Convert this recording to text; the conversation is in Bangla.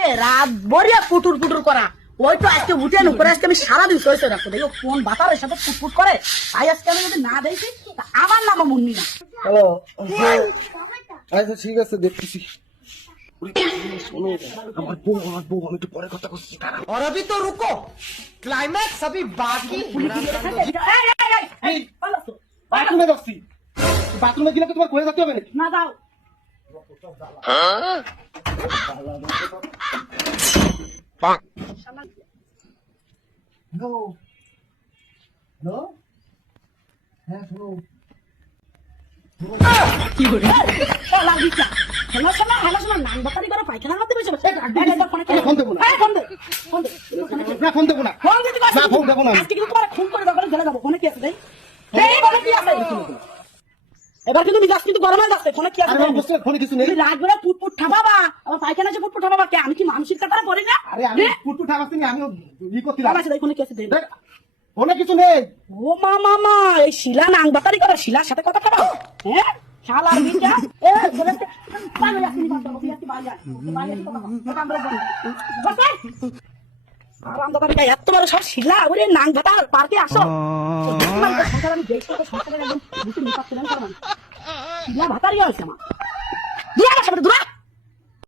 আজকে রাত বরিয়া পুটুর পুটুর করা ওই তো আজকে উঠে নো করে আজকে আমি সারাদিন সইছে রাখবো দেখো কোন বাতারের সাথে ফুটফুট করে তাই আজকে আমি যদি না দেখি তা আমার নামও মুন্নি না হ্যালো আচ্ছা ঠিক আছে দেখতেছি ওরে, শোনো আমার বউ আমার বউ আমি একটু পরে কথা করছি দাঁড়াও। और अभी तो रुको क्लाइमैक्स अभी बाकी है। এই, এই, এই, এই, ভালো আছো? বাথরুমে যাচ্ছি বাথরুমে গেলে তো তোমার করে যেতে হবে নাকি না দাও হ্যালো হ্যালো হ্যাঁ শোনো শালা বিটা। শালা, শালা, শালা, শালা, নাম বাতারি করে পায়খানা করতে এই, এই, ফোনে কে? দেবো না। এই, ফোন দে, ফোন দে, কে? না ফোন দেবো না ফোন দিতে না, ফোন দেবো না। আজকে কিন্তু তোমার খুন করে দরকার জেলে যাব ফোনে কি আছে দেই এই ফোনে কি আছে এবার কিন্তু মিজাজ কিন্তু গরম হয়ে যাচ্ছে ফোনে কি আছে? আমার ফোনে কিছু নেই। রাত বেলা ফুটফুট ঠাপাবা আমার পায়খানা আছে ফুটফুট ঠাপাবা কে? আমি কি মানসিক কাটারে পড়ি না? আরে আমি হ্যাঁ? পুটু ঠাকাচ্ছি না আমিও ই করছিলাম। ফোন আছে ফোনে কি আছে দেখ, ফোনে কিছু নেই। ও মা মামা এই শিলা নাং বাতারি করে শিলার সাথে কথা খাবা হ্যাঁ? শালা মিটা এ বলে পাগল আসনি কথা কথা আমরা বলি। বসে। আরাম দাদা বিটা এত বড় সব শিলা ওরে নাং পার্কে আসো। আমি দেখছি তো সংসারে একদম বুঝতে নিতে পারছিলাম কারণ শিলা ভাতারি আছে আমার না সামনে দূরা